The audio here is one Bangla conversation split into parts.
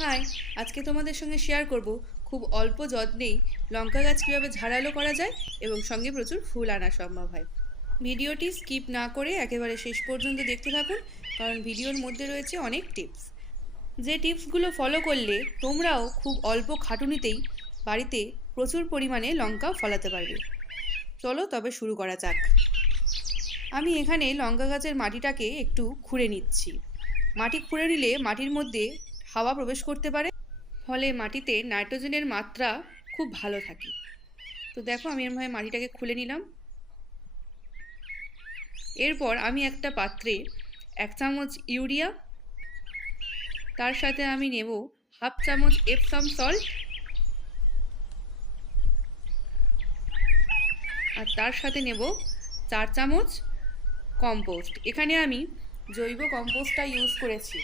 হাই, আজকে তোমাদের সঙ্গে শেয়ার করব। খুব অল্প যত্নেই লঙ্কা গাছ কীভাবে ঝাড়ালো করা যায় এবং সঙ্গে প্রচুর ফুল আনা সম্ভব হয়। ভিডিওটি স্কিপ না করে একেবারে শেষ পর্যন্ত দেখতে থাকুন, কারণ ভিডিওর মধ্যে রয়েছে অনেক টিপস যে টিপসগুলো ফলো করলে তোমরাও খুব অল্প খাটুনিতেই বাড়িতে প্রচুর পরিমাণে লঙ্কা ফলাতে পারবে। চলো তবে শুরু করা যাক। আমি এখানে লঙ্কা গাছের মাটিটাকে একটু খুঁড়ে নিচ্ছি। মাটি খুঁড়ে নিলে মাটির মধ্যে হাওয়া প্রবেশ করতে পারে, ফলে মাটিতে নাইট্রোজেনের মাত্রা খুব ভালো থাকে। তো দেখো আমি এরমভাবে মাটিটাকে খুলে নিলাম। এরপর আমি একটা পাত্রে এক চামচ ইউরিয়া, তার সাথে আমি নেব হাফ চামচ এপসাম সল্ট আর তার সাথে নেব চার চামচ কম্পোস্ট এখানে আমি জৈব কম্পোস্টটা ইউজ করেছি।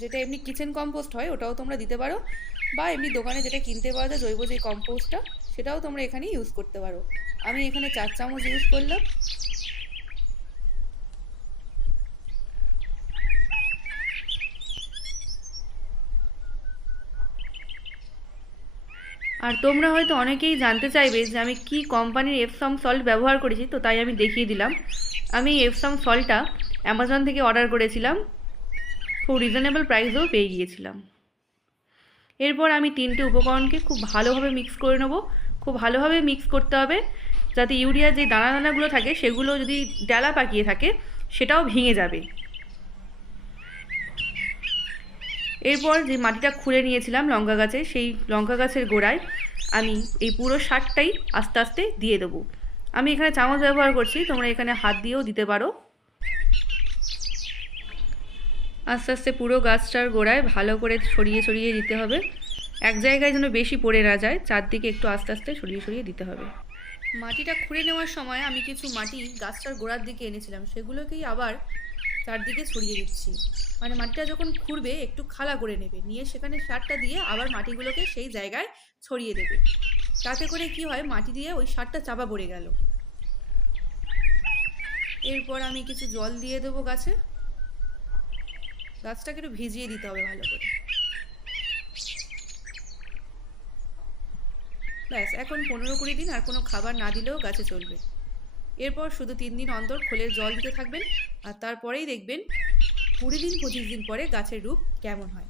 যেটা এমনি কিচেন কম্পোস্ট হয়, ওটাও তোমরা দিতে পারো। বা এমনি দোকানে যেটা কিনতে পাওয়া যায়, জৈব যে কম্পোস্টটা সেটাও তোমরা এখানে ইউজ করতে পারো। আমি এখানে চার চামচ ইউজ করলাম। আর তোমরা হয়তো অনেকেই জানতে চাইবে যে আমি কি কোম্পানির এপসাম সল্ট ব্যবহার করেছি, তো তাই আমি দেখিয়ে দিলাম। আমি এই এপসাম সল্টটা অ্যামাজন থেকে অর্ডার করেছিলাম। খুব রিজনেবল প্রাইসেও পেয়ে গিয়েছিলাম। এরপর আমি তিনটে উপকরণকে খুব ভালোভাবে মিক্স করে নেব। খুব ভালোভাবে মিক্স করতে হবে, যাতে ইউরিয়ার যে দানা দানাগুলো থাকে, সেগুলো যদি ডালা পাকিয়ে থাকে, সেটাও ভেঙে যাবে। এরপর যে মাটিটা খুঁড়ে নিয়েছিলাম লঙ্কা গাছে, সেই লঙ্কা গাছের গোড়ায় আমি এই পুরো সারটাই আস্তে আস্তে দিয়ে দেবো। আমি এখানে চামচ ব্যবহার করছি, তোমরা এখানে হাত দিয়েও দিতে পারো। আস্তে আস্তে পুরো গাছটার গোড়ায় ভালো করে ছড়িয়ে ছড়িয়ে দিতে হবে। এক জায়গায় যেন বেশি পড়ে না যায়, চারদিকে একটু আস্তে আস্তে ছড়িয়ে ছড়িয়ে দিতে হবে। মাটিটা খুঁড়ে নেওয়ার সময় আমি কিছু মাটি গাছটার গোড়ার দিকে এনেছিলাম। সেগুলোকেই আবার চারদিকে ছড়িয়ে দিচ্ছি। মানে মাটিটা যখন খুঁড়বে, একটু খালা করে নেবে। নিয়ে সেখানে সারটা দিয়ে আবার মাটিগুলোকে সেই জায়গায় ছড়িয়ে দেবে। তাতে করে কি হয়, মাটি দিয়ে ওই সারটা চাপা পড়ে গেল। এরপর আমি কিছু জল দিয়ে দেবো গাছে। গাছটাকে একটু ভিজিয়ে দিতে হবে ভালো করে। ব্যাস, এখন পনেরো কুড়ি দিন আর কোনো খাবার না দিলেও গাছে চলবে। এরপর শুধু তিন দিন অন্তর খোলের জল দিতে থাকবেন আর তারপরেই দেখবেন কুড়ি দিন, পঁচিশ দিন পরে গাছের রূপ কেমন হয়।